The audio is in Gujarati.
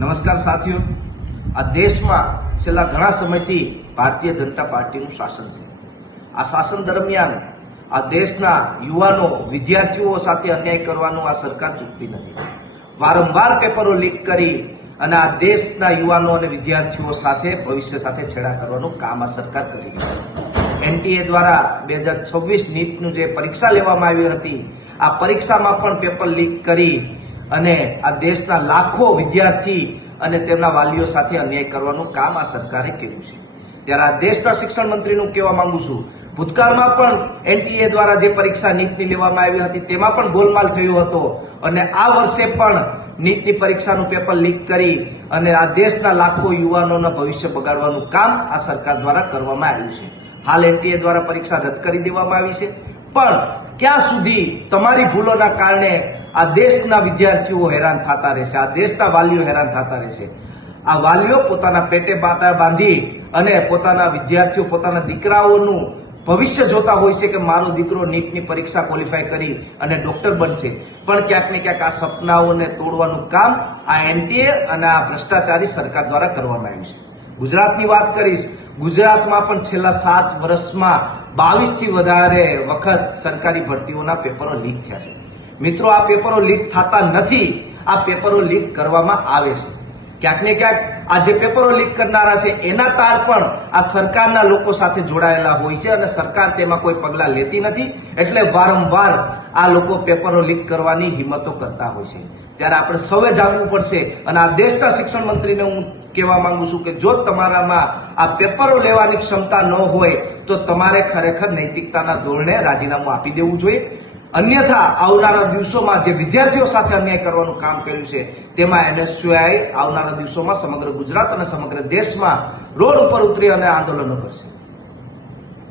નમસ્કાર સાથીઓ, આ દેશમાં છેલ્લા ઘણા સમયથી ભારતીય જનતા પાર્ટીનું શાસન છે. આ શાસન દરમિયાન આ દેશના યુવાનો વિદ્યાર્થીઓ સાથે અન્યાય કરવાનું આ સરકાર ચૂકતી નથી. વારંવાર પેપરો લીક કરી અને આ દેશના યુવાનો અને વિદ્યાર્થીઓ સાથે ભવિષ્ય સાથે છેડા કરવાનું કામ આ સરકાર કરી રહી છે. એનટીએ દ્વારા 2026 નીટનું જે પરીક્ષા લેવામાં આવી હતી, આ પરીક્ષામાં પણ પેપર લીક કરી અને આ દેશના લાખો વિદ્યાર્થી અને તેમના વાલીઓ સાથે અન્યાય કરવાનું કામ આ સરકારે કર્યું છે. ત્યારે આ દેશના શિક્ષણ મંત્રીનું કહેવા માંગુ છું, ભૂતકાળમાં પણ એનટીએ દ્વારા જે પરીક્ષા નીટની લેવામાં આવી હતી તેમાં પણ ગોલમાલ થયો હતો અને આ વર્ષે પણ નીટની પરીક્ષાનું પેપર લીક કરી અને આ દેશના લાખો યુવાનોના ભવિષ્ય બગાડવાનું કામ આ સરકાર દ્વારા કરવામાં આવ્યું છે. હાલ એનટીએ દ્વારા પરીક્ષા રદ કરી દેવામાં આવી છે, પણ ક્યાં સુધી તમારી ભૂલોના કારણે આ દેશના વિદ્યાર્થીઓ હેરાન થતા રહેશે, આ દેશના વાલીઓ હેરાન થતા રહેશે. આ વાલીઓ પોતાના પેટે બાટા બાંધી અને પોતાના વિદ્યાર્થીઓ, પોતાના દીકરાઓનું ભવિષ્ય જોતા હોય છે કે મારો દીકરો નીટની પરીક્ષા ક્વોલિફાય કરી અને ડોક્ટર બનશે, પણ ક્યાંક ને ક્યાંક આ સપનાઓને તોડવાનું કામ આ એનટીએ અને આ ભ્રષ્ટાચારી સરકાર દ્વારા કરવામાં આવ્યું છે. ગુજરાતની વાત કરીશ, ગુજરાતમાં પણ છેલ્લા 7 વર્ષમાં 22 થી વધારે વખત સરકારી ભરતીઓના પેપરો લીક થયા છે. મિત્રો, આ પેપરો લીક થતા નથી, આ પેપરો લીક કરવામાં આવે છે. ક્યાંક ને ક્યાંક આ જે પેપરો લીક કરનારા છે એના તાર પણ આ સરકારના લોકો સાથે જોડાયેલા હોય છે અને સરકાર તેમાં કોઈ પગલાં લેતી નથી, એટલે વારંવાર આ લોકો પેપરો લીક કરવાની હિંમતો કરતા હોય છે. ત્યારે આપણે સૌએ જાગવું પડશે અને આ દેશના શિક્ષણ મંત્રીને હું કહેવા માંગુ છું કે જો તમારામાં આ પેપરો લેવાની ક્ષમતા ન હોય તો તમારે ખરેખર નૈતિકતાના ધોરણે રાજીનામું આપી દેવું જોઈએ. અન્યથા આવનારા દિવસોમાં જે વિદ્યાર્થીઓ સાથે અન્યાય કરવાનું કામ કર્યું છે તેમાં એનએસયુઆઈ આવનારા દિવસોમાં સમગ્ર ગુજરાત અને સમગ્ર દેશમાં રોડ ઉપર ઉતરી અને આંદોલનો કરશે.